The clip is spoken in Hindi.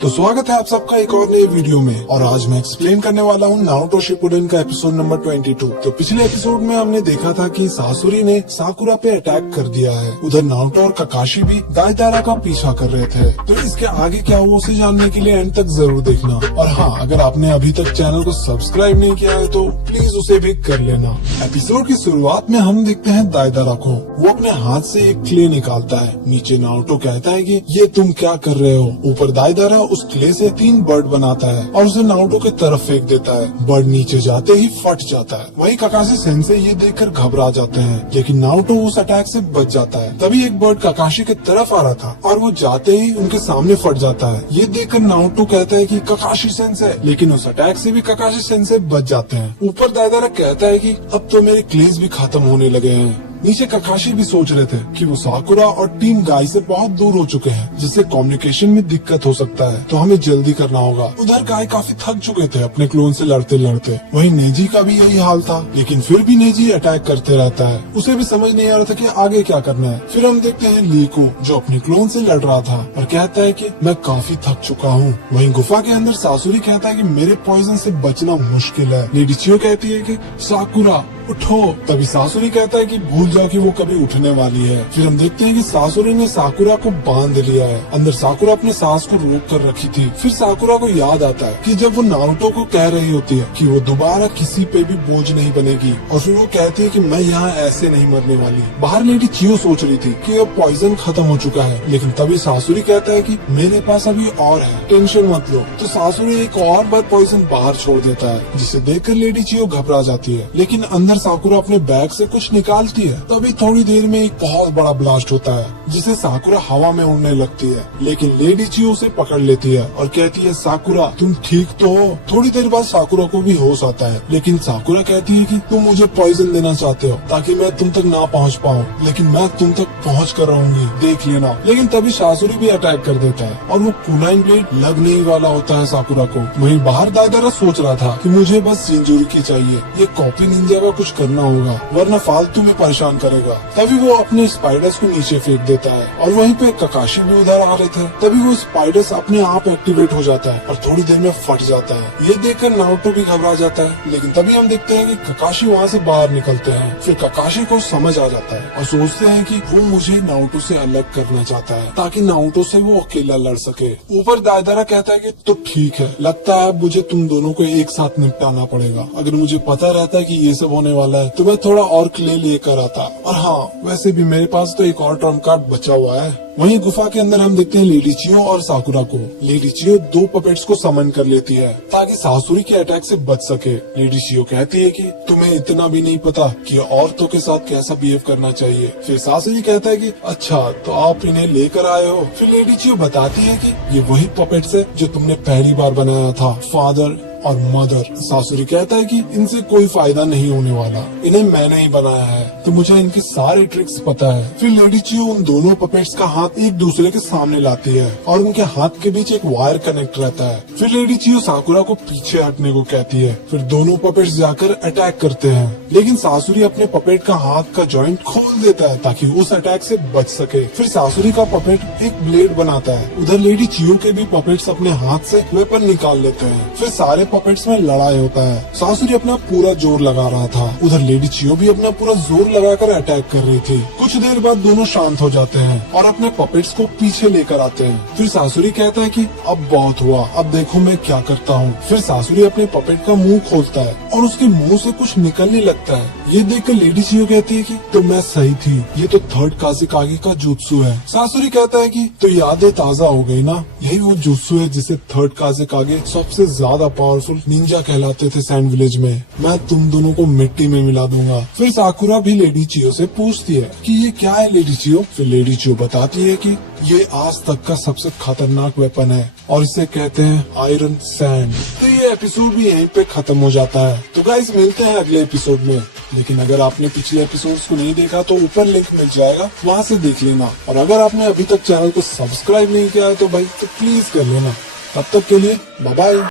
तो स्वागत है आप सबका एक और नए वीडियो में। और आज मैं एक्सप्लेन करने वाला हूँ नारुतो शिपुडेन का एपिसोड नंबर 22। तो पिछले एपिसोड में हमने देखा था कि सासुरी ने साकुरा पे अटैक कर दिया है। उधर नारुतो और ककाशी भी दाइदारा का पीछा कर रहे थे। तो इसके आगे क्या हुआ उसे जानने के लिए एंड तक जरूर देखना। और हाँ, अगर आपने अभी तक चैनल को सब्सक्राइब नहीं किया है तो प्लीज उसे भी कर लेना। एपिसोड की शुरुआत में हम देखते हैं दाइदारा को। वो अपने हाथ से एक क्ले निकालता है। नीचे नारुतो कहता है कि ये तुम क्या कर रहे हो। ऊपर दाइदारा उस क्ले से 3 बर्ड बनाता है और उसे नारुतो की तरफ फेंक देता है। बर्ड नीचे जाते ही फट जाता है। वहीं ककाशी सेंसे ये देखकर घबरा जाते हैं, लेकिन नारुतो उस अटैक से बच जाता है। तभी एक बर्ड ककाशी की तरफ आ रहा था और वो जाते ही उनके सामने फट जाता है। ये देखकर नारुतो कहता है कि ककाशी सेंसे, लेकिन उस अटैक से भी ककाशी सेंसे बच जाते हैं। ऊपर दाइदारा कहता है कि अब तो मेरे क्लेज भी खत्म होने लगे हैं। नीचे ककाशी भी सोच रहे थे कि वो साकुरा और टीम गाय से बहुत दूर हो चुके हैं, जिससे कम्युनिकेशन में दिक्कत हो सकता है, तो हमें जल्दी करना होगा। उधर गाय काफी थक चुके थे अपने क्लोन से लड़ते लड़ते। वहीं नेजी का भी यही हाल था, लेकिन फिर भी नेजी अटैक करते रहता है। उसे भी समझ नहीं आ रहा था कि आगे क्या करना है। फिर हम देखते हैं ली को, जो अपने क्लोन से लड़ रहा था और कहता है कि मैं काफी थक चुका हूँ। वहीं गुफा के अंदर सासुरी कहता है कि मेरे पॉइजन से बचना मुश्किल है। लेडी चियो कहती है कि साकुरा उठो। तभी सासुरी कहता है कि भूल जाओ कि वो कभी उठने वाली है। फिर हम देखते हैं कि सासुरी ने साकुरा को बांध लिया है। अंदर साकुरा अपने सांस को रोक कर रखी थी। फिर साकुरा को याद आता है कि जब वो नारुतो को कह रही होती है कि वो दोबारा किसी पे भी बोझ नहीं बनेगी, और फिर वो कहती है कि मैं यहाँ ऐसे नहीं मरने वाली। बाहर लेडी चियो सोच रही थी कि अब पॉइजन खत्म हो चुका है, लेकिन तभी सासुरी कहता है कि मेरे पास अभी और है, टेंशन मत लो। तो सासुरी एक और बार पॉइजन बाहर छोड़ देता है, जिसे देखकर लेडी चियो घबरा जाती है। लेकिन अंदर साकुरा अपने बैग से कुछ निकालती है। तभी थोड़ी देर में एक बहुत बड़ा ब्लास्ट होता है, जिसे साकुरा हवा में उड़ने लगती है। लेकिन लेडी चियो उसे पकड़ लेती है और कहती है साकुरा तुम ठीक तो हो। थोड़ी देर बाद साकुरा को भी होश आता है, लेकिन साकुरा कहती है कि तुम मुझे पॉइजन देना चाहते हो ताकि मैं तुम तक ना पहुंच पाऊं, लेकिन मैं तुम तक पहुंच कर रहूंगी, देख लेना। लेकिन तभी सासुरी भी अटैक कर देता है और वो कुनाइन ब्लेड लगने ही वाला होता है साकुरा को। वहीं बाहर दाइदारा सोच रहा था कि मुझे बस जिंजुरुकी चाहिए, ये कॉपी निंजा का कुछ करना होगा वरना फालतू में परेशान करेगा। तभी वो अपने स्पाइडर्स को नीचे फेंक देता है और वहीं पे ककाशी भी उधर आ रहे थे। तभी वो स्पाइडर्स अपने आप एक्टिवेट हो जाता है और थोड़ी देर में फट जाता है। ये देखकर नारुतो भी घबरा जाता है, लेकिन तभी हम देखते हैं कि ककाशी वहाँ से बाहर निकलते हैं। फिर ककाशी को समझ आ जाता है और सोचते हैं कि वो मुझे नारुतो से अलग करना चाहता है ताकि नारुतो से वो अकेला लड़ सके। ऊपर दाइदारा कहता है कि तो ठीक है, लगता है मुझे तुम दोनों को एक साथ निपटाना पड़ेगा। अगर मुझे पता रहता है कि ये सब होने वाला है तो मैं थोड़ा और क्ले लेकर आता। और हाँ, वैसे भी मेरे पास तो एक और ट्रम्प कार्ड बचा हुआ है। वहीं गुफा के अंदर हम देखते हैं लेडी चियो और साकुरा को। लेडी चियो 2 पपेट्स को समन कर लेती है ताकि सासुरी के अटैक से बच सके। लेडी चियो कहती है कि तुम्हें इतना भी नहीं पता कि औरतों के साथ कैसा बिहेव करना चाहिए। फिर सासुरी कहता है कि अच्छा तो आप इन्हें लेकर आए हो। फिर लेडी चियो बताती है कि ये वही पपेट्स है जो तुमने पहली बार बनाया था, फादर और मदर। सासुरी कहता है कि इनसे कोई फायदा नहीं होने वाला, इन्हें मैंने ही बनाया है, तो मुझे इनके सारे ट्रिक्स पता है। फिर लेडी चियो उन दोनों पपेट्स का हाथ एक दूसरे के सामने लाती है और उनके हाथ के बीच एक वायर कनेक्ट रहता है। फिर लेडी चियो साकुरा को पीछे हटने को कहती है। फिर दोनों पपेट्स जाकर अटैक करते हैं, लेकिन सासुरी अपने पपेट का हाथ का जॉइंट खोल देता है ताकि उस अटैक से बच सके। फिर सासुरी का पपेट एक ब्लेड बनाता है। उधर लेडी चियो के भी पपेट्स अपने हाथ से वेपन निकाल लेते हैं। फिर सारे पपेट्स में लड़ाई होता है। सासुरी अपना पूरा जोर लगा रहा था, उधर लेडी चियो भी अपना पूरा जोर लगाकर अटैक कर रही थी। कुछ देर बाद दोनों शांत हो जाते हैं और अपने पपेट्स को पीछे लेकर आते हैं। फिर सासुरी कहता है कि अब बहुत हुआ, अब देखो मैं क्या करता हूँ। फिर सासुरी अपने पपेट का मुंह खोलता है और उसके मुंह से कुछ निकलने लगता है। ये देखकर लेडी चियो कहती है कि तो मैं सही थी, ये तो थर्ड काज़ेकागे का जुत्सु है। सासुरी कहता है कि तो यादें ताज़ा हो गई ना, यही वो जुत्सु है जिसे थर्ड काज़ेकागे सबसे ज्यादा पावरफुल निंजा कहलाते थे सैंड विलेज में। मैं तुम दोनों को मिट्टी में मिला दूंगा। फिर साकुरा भी लेडी चियो से पूछती है कि ये क्या है लेडी चियो। फिर लेडी चियो बताती है कि ये आज तक का सबसे खतरनाक वेपन है और इसे कहते हैं आयरन सैंड। तो ये एपिसोड भी यहीं पे खत्म हो जाता है। तो गाइस मिलते हैं अगले एपिसोड में। लेकिन अगर आपने पिछले एपिसोड्स को नहीं देखा तो ऊपर लिंक मिल जाएगा, वहाँ से देख लेना। और अगर आपने अभी तक चैनल को सब्सक्राइब नहीं किया है तो भाई तो प्लीज कर लेना। तब तक के लिए बाय बाय।